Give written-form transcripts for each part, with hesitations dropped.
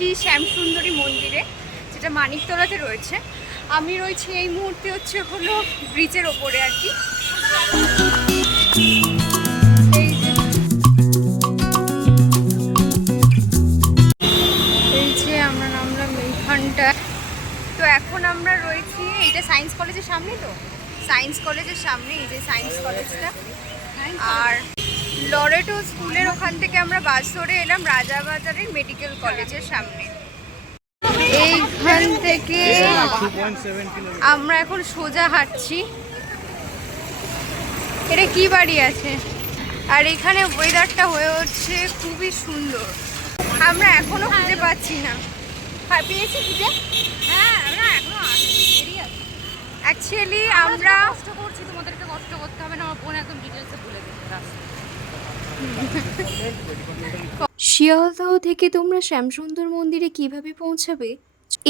আছি শ্যামসুন্দরী মন্দিরে, যেটা মানিকতলাতে রয়েছে। আমি রয়েছি এই মুহূর্তে হলো ব্রিজের ওপরে আর কি। এই যে আমরা নামলাম এইখানটা। তো এখন আমরা রয়েছি, এইটা সায়েন্স কলেজের সামনে, তো সায়েন্স কলেজের সামনে, এই যে সায়েন্স কলেজটা। আর লরেটো স্কুলের ওখান থেকে আমরা বাস ধরে এলাম রাজাবাজারের মেডিকেল কলেজের সামনে। এইখান থেকে আমরা এখন সোজা হাঁটছি। এটা কি বাড়ি আছে, আর এখানে ওয়েদারটা হয়ে হচ্ছে খুবই সুন্দর। আমরা এখনো খুঁজে পাচ্ছি না। পেয়েছি খুঁজে? হ্যাঁ, আমরা এখনো দেরি আছে। অ্যাকচুয়ালি আমরা কষ্ট করছি, তোমাদেরকে কষ্ট করতে হবে না। আমার বোন একদম ডিটেলসে বলে দেবে রাস্তা। শিয়ালদহ থেকে তোমরা শ্যামসুন্দর মন্দিরে কিভাবে পৌঁছাবে?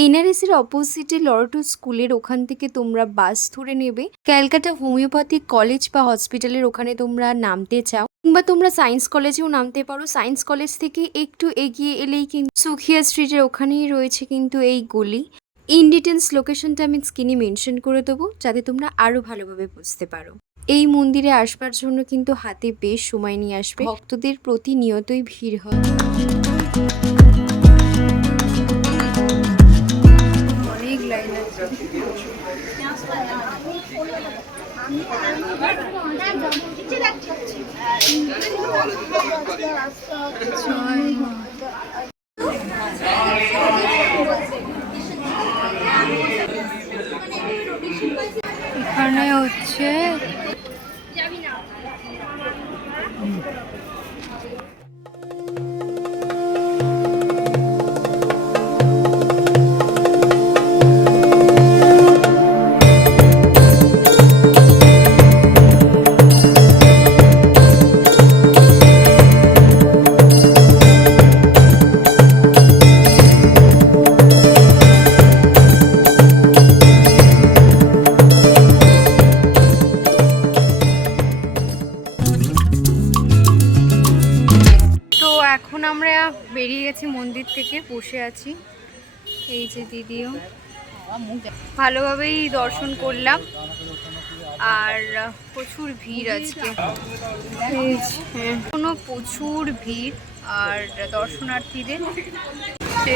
এনআরএস এর অপোজিটে লরেটো স্কুলের ওখান থেকে তোমরা বাস ধরে নেবে। ক্যালকাটা হোমিওপ্যাথিক কলেজ বা হসপিটালের ওখানে তোমরা নামতে চাও, কিংবা তোমরা সায়েন্স কলেজেও নামতে পারো। সায়েন্স কলেজ থেকে একটু এগিয়ে এলেই কিন্তু সুখিয়া স্ট্রিটের ওখানেই রয়েছে কিন্তু এই গলি। ইন ডিটেলস লোকেশনটা আমি স্ক্রিনে মেনশন করে দেবো, যাতে তোমরা আরও ভালোভাবে বুঝতে পারো। এই মন্দিরে আসবার জন্য কিন্তু হাতে বেশ সময় নিয়ে আসবে, ভক্তদের প্রতিনিয়তই ভিড় হয়। অনেক লাইন আছে। এখানে হচ্ছে এখন আমরা বেরিয়ে গেছি মন্দির থেকে, বসে আছি। এই যে দিদিও ভালোভাবেই দর্শন করলাম, আর প্রচুর ভিড় আজকে, এখনো প্রচুর ভিড় আর দর্শনার্থীদের।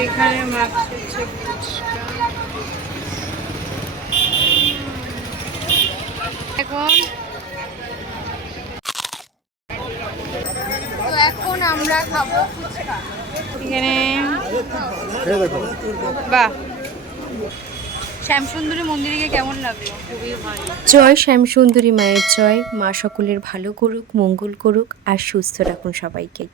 এখানে এখন আমরা খাবো ফুচকা এখানে। বাহ, শ্যামসুন্দরী মন্দিরে গিয়ে কেমন লাগলো? খুবই ভালো। জয় শ্যামসুন্দরী মায়ের জয়। মা সকলের ভালো করুক, মঙ্গল করুক আর সুস্থ রাখুন সবাইকে।